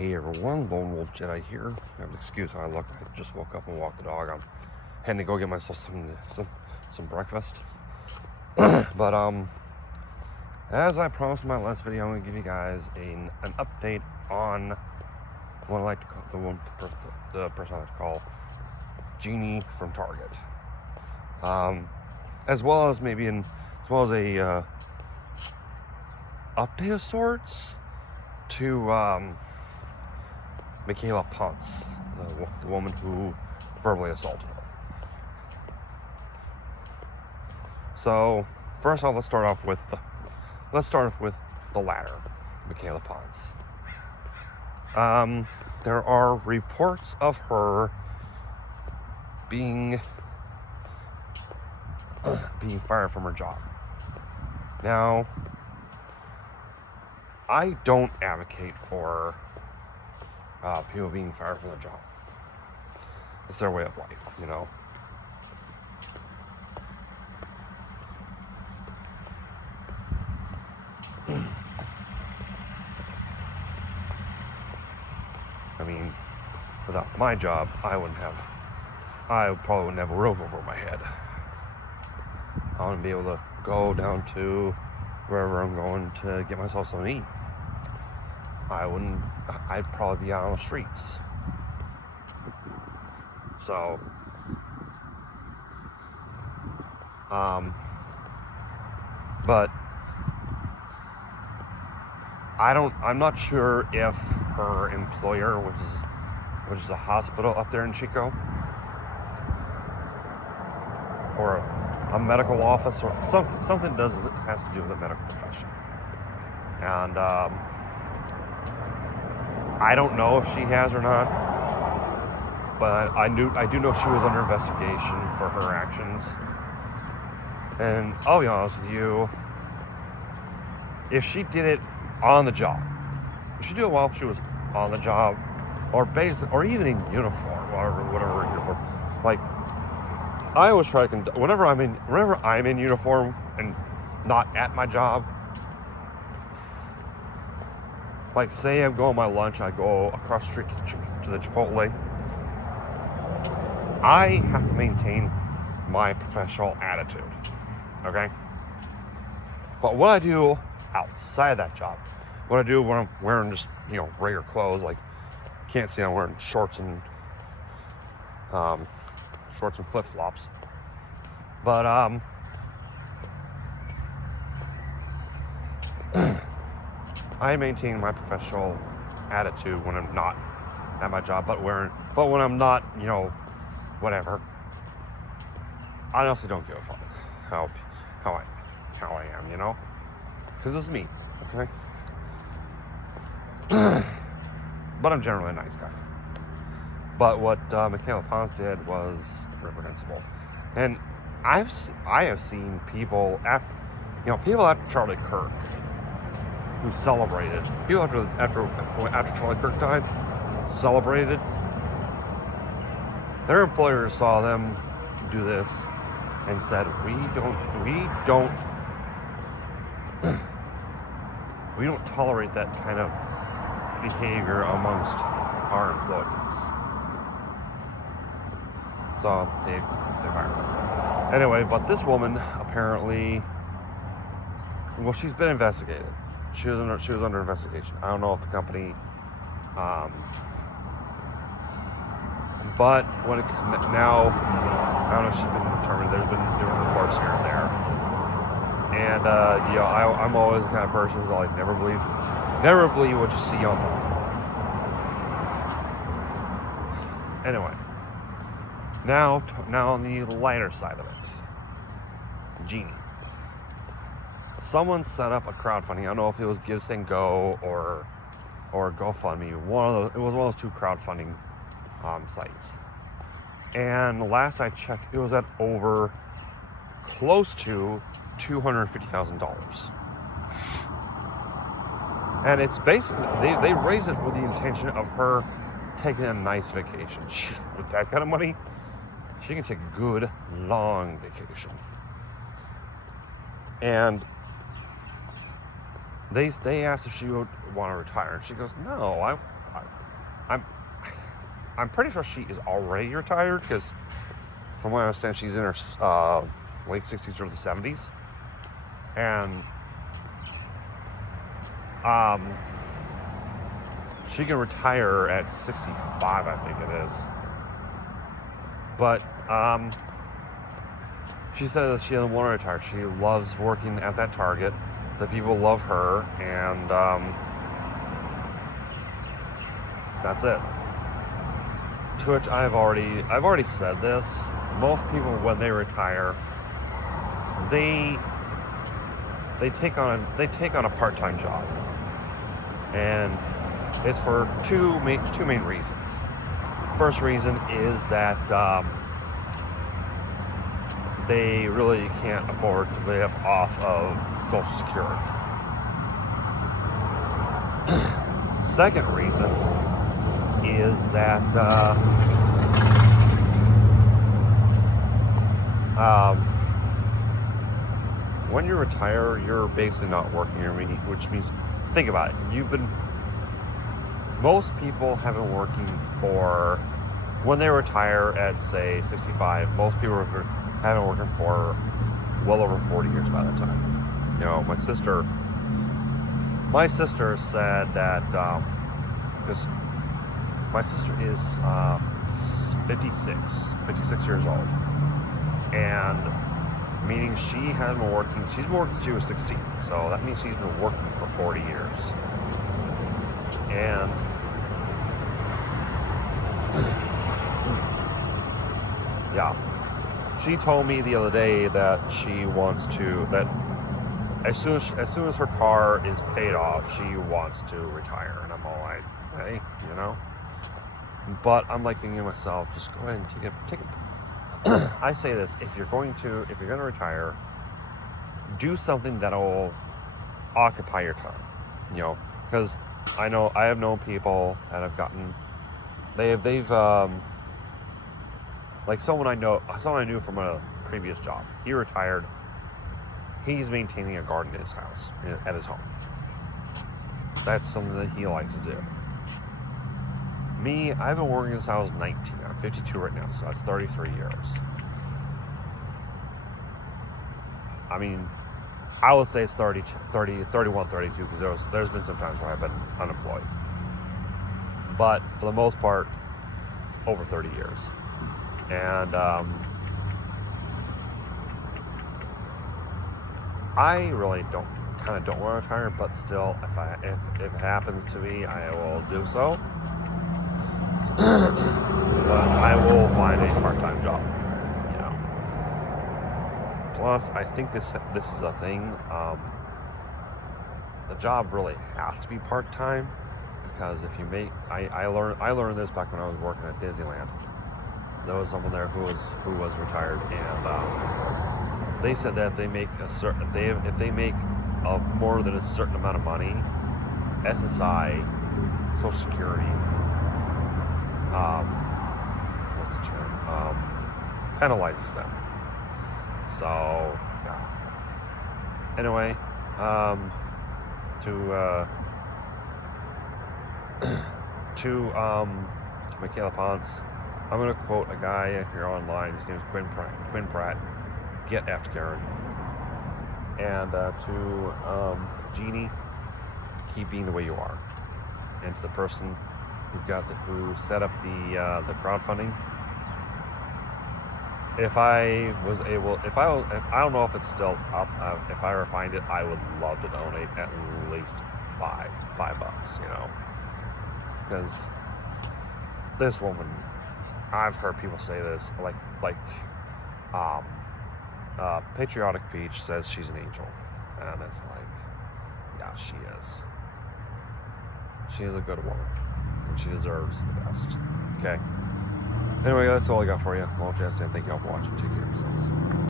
Hey everyone, Lone Wolf Jedi here. I have an excuse how I look. I just woke up and walked the dog. I'm heading to go get myself some breakfast. But as I promised in my last video, I'm gonna give you guys an update on what I like to call the person I like to call Jeannie from Target. As well as a update of sorts to Micela Ponce, the woman who verbally assaulted her. So first off, let's start off with the latter, Micela Ponce. There are reports of her being fired from her job. Now, I don't advocate for people being fired from their job. It's their way of life, you know. I mean, without my job, I probably wouldn't have a roof over my head. I wouldn't be able to go down to wherever I'm going to get myself something to eat. I'd probably be out on the streets. So, but I'm not sure if her employer, which is a hospital up there in Chico, or a medical office, or something has to do with the medical profession. And I don't know if she has or not, but I do know she was under investigation for her actions. And I'll be honest with you, if she did it on the job, if she did it while she was on the job, or even in uniform, whatever uniform, like, I always try to whenever I'm in uniform and not at my job. Like, say I'm going my lunch, I go across the street to the Chipotle. I have to maintain my professional attitude, okay? But what I do outside of that job, what I do when I'm wearing just, regular clothes, like, can't see I'm wearing shorts and flip-flops. But, I maintain my professional attitude when I'm not at my job, but when I'm not, whatever. I honestly don't give a fuck how I am, because this is me, okay? But I'm generally a nice guy. But what Micela Ponce did was reprehensible, and I have seen people after Charlie Kirk, who celebrated. People after Charlie Kirk died, celebrated. Their employers saw them do this and said, we don't tolerate that kind of behavior amongst our employees. So they fired them. Anyway, but this woman apparently, well, she's been investigated. She was under investigation. I don't know if the company, but now, I don't know if she's been determined. There's been different reports here and there, and I'm always the kind of person who's like, never believe what you see online. Anyway, now on the lighter side of it, Jeannie. Someone set up a crowdfunding. I don't know if it was Give, Send, Go or GoFundMe. It was one of those two crowdfunding sites. And last I checked, it was at over close to $250,000. And it's basically they raised it with the intention of her taking a nice vacation. With that kind of money, she can take a good long vacation. And they asked if she would want to retire, and she goes, "No, I'm I'm pretty sure she is already retired because, from what I understand, she's in her late 60s, early 70s, and she can retire at 65, I think it is. But she said that she doesn't want to retire. She loves working at that Target. The people love her, and that's it. To which I've already said this. Most people, when they retire, they take on a part-time job, and it's for two main reasons. First reason is that they really can't afford to live off of Social Security. Second reason is that when you retire, you're basically not working, which means, think about it. Most people have been working for, when they retire at, say, 65, most people have been working for well over 40 years by that time. You know, my sister said that, because my sister is 56 years old, and meaning she has been working, she's been working since she was 16, so that means she's been working for 40 years. And yeah, she told me the other day that she wants to, that as soon as her car is paid off, she wants to retire. And I'm all like, hey, you know. But I'm like thinking to myself, just go ahead and take it. I say this: if you're going to retire, do something that'll occupy your time. You know, because I have known people that have gotten, they've like someone I knew from a previous job. He retired. He's maintaining a garden in his house, at his home. That's something that he likes to do. Me, I've been working since I was 19. I'm 52 right now, so that's 33 years. I mean, I would say it's 31, 32, because there's been some times where I've been unemployed. But for the most part, over 30 years. And I really don't want to retire, but still, if it happens to be, I will do so. But I will find a part-time job, you know. Plus, I think this is a thing. The job really has to be part-time, because if you make, I learned this back when I was working at Disneyland. There was someone there who was retired, and they said that if they make more than a certain amount of money, SSI, Social Security, what's the term? Penalizes them. So yeah. Anyway, to Micela Ponce, I'm gonna quote a guy here online. His name is Quinn Pratt. Get after Karen. And to Jeannie, keep being the way you are. And to the person who set up the crowdfunding, if I don't know if it's still up. If I ever find it, I would love to donate at least $5. You know, because this woman, I've heard people say this, like Patriotic Peach says she's an angel, and it's like, yeah, she is. She is a good woman, and she deserves the best. Okay. Anyway, that's all I got for you. Well, Jess, and thank you all for watching. Take care of yourselves.